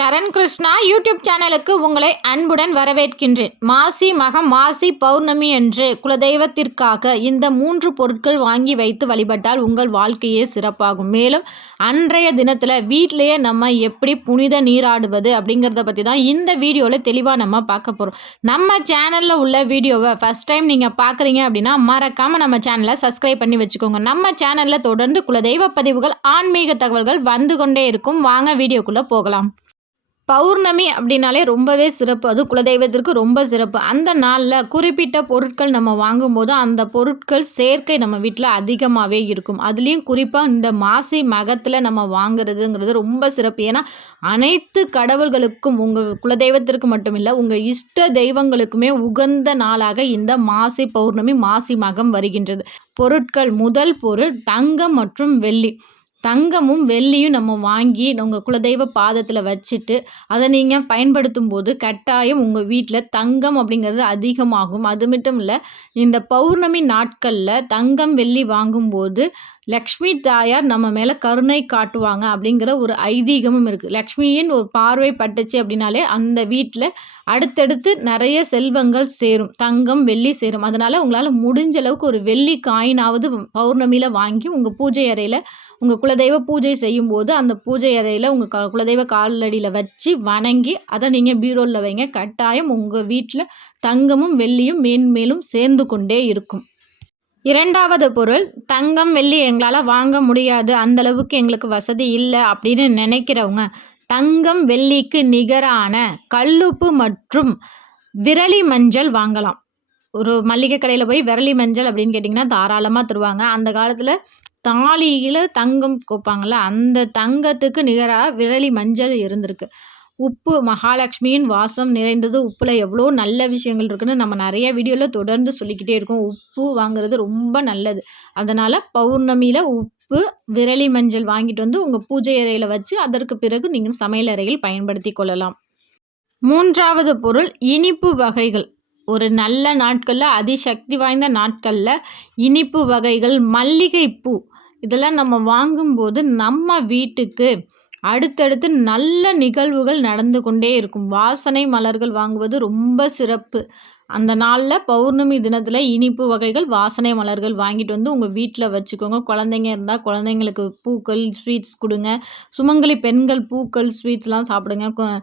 சரண் Krishna YouTube சேனலுக்கு உங்களை அன்புடன் வரவேற்கின்றேன். மாசி மகம் மாசி பௌர்ணமி என்று குலதெய்வத்திற்காக இந்த 3 பொருட்கள் வாங்கி வைத்து வழிபட்டால் உங்கள் வாழ்க்கையே சிறப்பாகும். மேலும் அன்றைய தினத்தில் வீட்டிலேயே நம்ம எப்படி புனித நீராடுவது அப்படிங்கிறத பற்றி தான் இந்த வீடியோவில் தெளிவாக நம்ம பார்க்க போகிறோம். நம்ம சேனலில் உள்ள வீடியோவை ஃபஸ்ட் டைம் நீங்கள் பார்க்குறீங்க அப்படின்னா மறக்காமல் நம்ம சேனலை சப்ஸ்கிரைப் பண்ணி வச்சுக்கோங்க. நம்ம சேனலில் தொடர்ந்து குலதெய்வ பதிவுகள் ஆன்மீக தகவல்கள் வந்து கொண்டே இருக்கும். வாங்க வீடியோக்குள்ளே போகலாம். பௌர்ணமி அப்படின்னாலே ரொம்பவே சிறப்பு. அதுவும் குலதெய்வத்திற்கு ரொம்ப சிறப்பு. அந்த நாளில் குறிப்பிட்ட பொருட்கள் நம்ம வாங்கும்போது அந்த பொருட்கள் சேர்க்கை நம்ம வீட்டில் அதிகமாகவே இருக்கும். அதுலேயும் குறிப்பாக இந்த மாசி மகத்தில் நம்ம வாங்குறதுங்கிறது ரொம்ப சிறப்பு. ஏன்னா அனைத்து கடவுள்களுக்கும் உங்கள் குலதெய்வத்திற்கு மட்டும் இல்லை, உங்கள் இஷ்ட தெய்வங்களுக்குமே உகந்த நாளாக இந்த மாசி பௌர்ணமி மாசி மகம் வருகின்றது. பொருட்கள் முதல் பொருள் தங்கம் மற்றும் வெள்ளி. தங்கமும் வெள்ளியும் நம்ம வாங்கி உங்கள் குலதெய்வ பாதத்தில் வச்சுட்டு அதை நீங்கள் பயன்படுத்தும் போது கட்டாயம் உங்கள் வீட்டில் தங்கம் அப்படிங்கிறது அதிகமாகும். அது மட்டும் இல்லை, இந்த பௌர்ணமி நாட்களில் தங்கம் வெள்ளி வாங்கும்போது லக்ஷ்மி தாயார் நம்ம மேலே கருணை காட்டுவாங்க அப்படிங்கிற ஒரு ஐதீகமும் இருக்குது. லக்ஷ்மியின் ஒரு பார்வை பட்டுச்சு அப்படின்னாலே அந்த வீட்டில் அடுத்தடுத்து நிறைய செல்வங்கள் சேரும், தங்கம் வெள்ளி சேரும். அதனால் உங்களால் முடிஞ்ச அளவுக்கு ஒரு வெள்ளி காயினாவது பௌர்ணமியில் வாங்கி உங்கள் பூஜை அறையில் உங்கள் குலதெய்வ பூஜை செய்யும்போது அந்த பூஜை அறையில் உங்கள் குலதெய்வ காலடியில் வச்சு வணங்கி அதை நீங்கள் பீரோவில் வைங்க. கட்டாயம் உங்கள் வீட்டில் தங்கமும் வெள்ளியும் மேன்மேலும் சேர்ந்து கொண்டே இருக்கும். இரண்டாவது பொருள் தங்கம் வெள்ளி எங்களால் வாங்க முடியாது, அந்தளவுக்கு எங்களுக்கு வசதி இல்லை அப்படின்னு நினைக்கிறவங்க தங்கம் வெள்ளிக்கு நிகரான கல்லுப்பு மற்றும் விரலி மஞ்சள் வாங்கலாம். ஒரு மளிகை கடையில் போய் விரலி மஞ்சள் அப்படின்னு கேட்டிங்கன்னா தாராளமாக தருவாங்க. அந்த காலத்தில் தாலியில் தங்கம் கோப்பாங்கள்ல, அந்த தங்கத்துக்கு நிகராக விரலி மஞ்சள் இருந்திருக்கு. உப்பு மகாலட்சுமியின் வாசம் நிறைந்தது. உப்பில் எவ்வளோ நல்ல விஷயங்கள் இருக்குன்னு நம்ம நிறைய வீடியோவில் தொடர்ந்து சொல்லிக்கிட்டே இருக்கோம். உப்பு வாங்குறது ரொம்ப நல்லது. அதனால் பௌர்ணமியில் உப்பு விரலி மஞ்சள் வாங்கிட்டு வந்து உங்கள் பூஜை அறையில் வச்சு அதற்கு பிறகு நீங்கள் சமையல் அறையில் பயன்படுத்தி கொள்ளலாம். மூன்றாவது பொருள் இனிப்பு வகைகள். ஒரு நல்ல நாட்களில் அதிசக்தி வாய்ந்த நாட்களில் இனிப்பு வகைகள், மல்லிகைப்பூ இதெல்லாம் நம்ம வாங்கும்போது நம்ம வீட்டுக்கு அடுத்தடுத்து நல்ல நிகழ்வுகள் நடந்து கொண்டே இருக்கும். வாசனை மலர்கள் வாங்குவது ரொம்ப சிறப்பு. அந்த நாளில் பௌர்ணமி தினத்தில் இனிப்பு வகைகள், வாசனை மலர்கள் வாங்கிட்டு வந்து உங்கள் வீட்டில் வச்சுக்கோங்க. குழந்தைங்க இருந்தால் குழந்தைங்களுக்கு பூக்கள் ஸ்வீட்ஸ் கொடுங்க. சுமங்கலி பெண்கள் பூக்கள் ஸ்வீட்ஸ்லாம் சாப்பிடுங்க.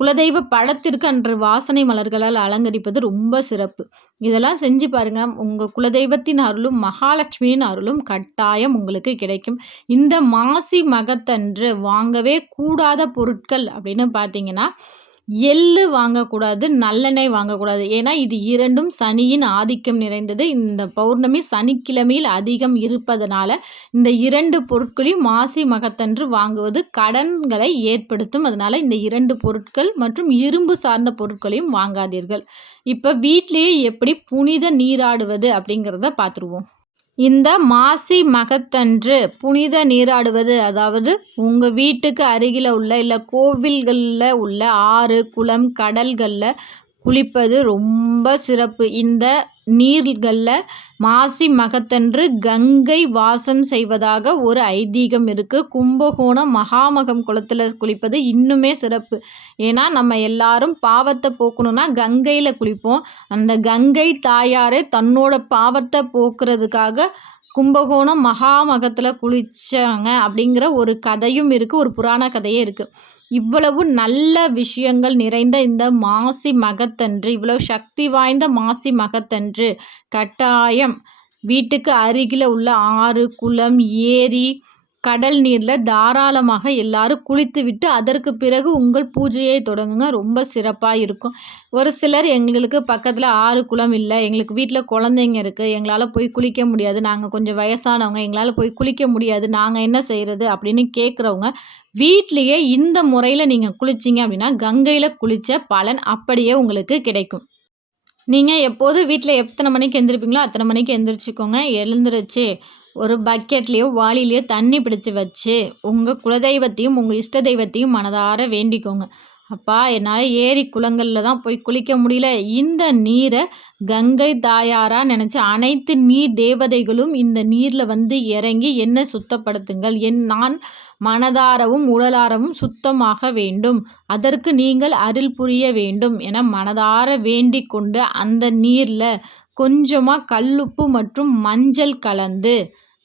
குலதெய்வ படத்திற்கு அன்று வாசனை மலர்களால் அலங்கரிப்பது ரொம்ப சிறப்பு. இதெல்லாம் செஞ்சு பாருங்கள். உங்கள் குலதெய்வத்தின் அருளும் மகாலட்சுமியின் அருளும் கட்டாயம் உங்களுக்கு கிடைக்கும். இந்த மாசி மகத்தன்று வாங்கவே கூடாத பொருட்கள் அப்படின்னு பார்த்தீங்கன்னா எள்ளு வாங்கக்கூடாது, நல்லெண்ணெய் வாங்கக்கூடாது. ஏன்னா இது இரண்டும் சனியின் ஆதிக்கம் நிறைந்தது. இந்த பௌர்ணமி சனிக்கிழமையில் அதிகம் இருப்பதனால இந்த 2 பொருட்களையும் மாசி மகத்தன்று வாங்குவது கடன்களை ஏற்படுத்தும். அதனால் இந்த 2 பொருட்கள் மற்றும் இரும்பு சார்ந்த பொருட்களையும் வாங்காதீர்கள். இப்போ வீட்டிலேயே எப்படி புனித நீராடுவது அப்படிங்கிறத பார்த்துருவோம். இந்த மாசி மகத்தன்று புனித நீராடுவது, அதாவது உங்கள் வீட்டுக்கு அருகில் உள்ள இல்லை கோவில்களில் உள்ள ஆறு குளம் கடல்களில் குளிப்பது ரொம்ப சிறப்பு. இந்த நீர்களில் மாசி மகத்தன்று கங்கை வாசம் செய்வதாக ஒரு ஐதீகம் இருக்குது. கும்பகோணம் மகாமகம் குளத்தில் குளிப்பது இன்னுமே சிறப்பு. ஏன்னா நம்ம எல்லாரும் பாவத்தை போக்கணும்னா கங்கையில் குளிப்போம். அந்த கங்கை தாயாரே தன்னோட பாவத்தை போக்குறதுக்காக கும்பகோணம் மகாமகத்தில் குளித்தாங்க அப்படிங்கிற ஒரு கதையும் இருக்குது, ஒரு புராண கதையே இருக்குது. இவ்வளவு நல்ல விஷயங்கள் நிறைந்த இந்த மாசி மகத்தன்று, இவ்வளவு சக்தி வாய்ந்த மாசி மகத்தன்று கட்டாயம் வீட்டுக்கு அருகில் உள்ள ஆறு குளம் ஏரி கடல் நீரில் தாராளமாக எல்லாரும் குளித்து விட்டு அதற்கு பிறகு உங்கள் பூஜையை தொடங்குங்க. ரொம்ப சிறப்பாக இருக்கும். ஒரு சிலர் எங்களுக்கு பக்கத்தில் ஆறு குளம் இல்லை, எங்களுக்கு வீட்டில் குழந்தைங்க இருக்குது, எங்களால் போய் குளிக்க முடியாது, நாங்கள் கொஞ்சம் வயசானவங்க, எங்களால் போய் குளிக்க முடியாது, நாங்கள் என்ன செய்கிறது அப்படின்னு கேட்குறவங்க வீட்லேயே இந்த முறையில் நீங்கள் குளிச்சிங்க அப்படின்னா கங்கையில் குளித்த பலன் அப்படியே உங்களுக்கு கிடைக்கும். நீங்கள் எப்போதும் வீட்டில் எத்தனை மணிக்கு எழுந்திருப்பீங்களோ அத்தனை மணிக்கு எழுந்திரிச்சிக்கோங்க. எழுந்திரிச்சு ஒரு பக்கெட்லேயோ வாளிலையோ தண்ணி பிடிச்சி வச்சு உங்கள் குலதெய்வத்தையும் உங்கள் இஷ்ட தெய்வத்தையும் மனதார வேண்டிக்கோங்க. அப்பா என்னால் ஏரி குளங்களில் தான் போய் குளிக்க முடியல. இந்த நீரை கங்கை தாயாரா நினச்சி அனைத்து நீர் தேவதைகளும் இந்த நீரில் வந்து இறங்கி என்னை சுத்தப்படுத்துங்கள். நான் மனதாரவும் உடலாரவும் சுத்தமாக வேண்டும். அதற்கு நீங்கள் அருள் புரிய வேண்டும் என மனதார வேண்டிக் கொண்டு அந்த நீரில் கொஞ்சமாக கல்லுப்பு மற்றும் மஞ்சள் கலந்து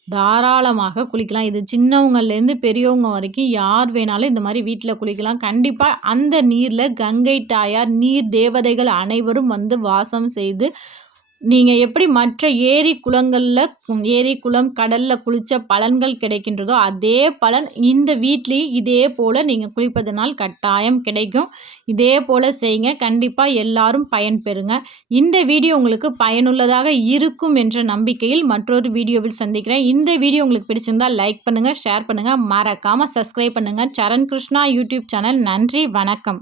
தாராளமாக குளிக்கலாம். இது சின்னவங்கலேருந்து பெரியவங்க வரைக்கும் யார் வேணாலும் இந்த மாதிரி வீட்டில் குளிக்கலாம். கண்டிப்பாக அந்த நீரில் கங்கை தாயார், நீர் தேவதைகள் அனைவரும் வந்து வாசம் செய்து நீங்கள் எப்படி மற்ற ஏரி குளங்களில் ஏரி குளம் கடலில் குளித்த பலன்கள் கிடைக்கின்றதோ அதே பலன் இந்த வீட்லேயும் இதே போல் நீங்கள் குளிப்பதனால் கட்டாயம் கிடைக்கும். இதே போல் செய்யுங்க. கண்டிப்பாக எல்லாரும் பயன்பெறுங்க. இந்த வீடியோ உங்களுக்கு பயனுள்ளதாக இருக்கும் என்ற நம்பிக்கையில் மற்றொரு வீடியோவில் சந்திக்கிறேன். இந்த வீடியோ உங்களுக்கு பிடிச்சிருந்தால் லைக் பண்ணுங்கள், ஷேர் பண்ணுங்கள், மறக்காமல் சப்ஸ்கிரைப் பண்ணுங்கள். சரண் கிருஷ்ணா யூடியூப் சேனல். நன்றி, வணக்கம்.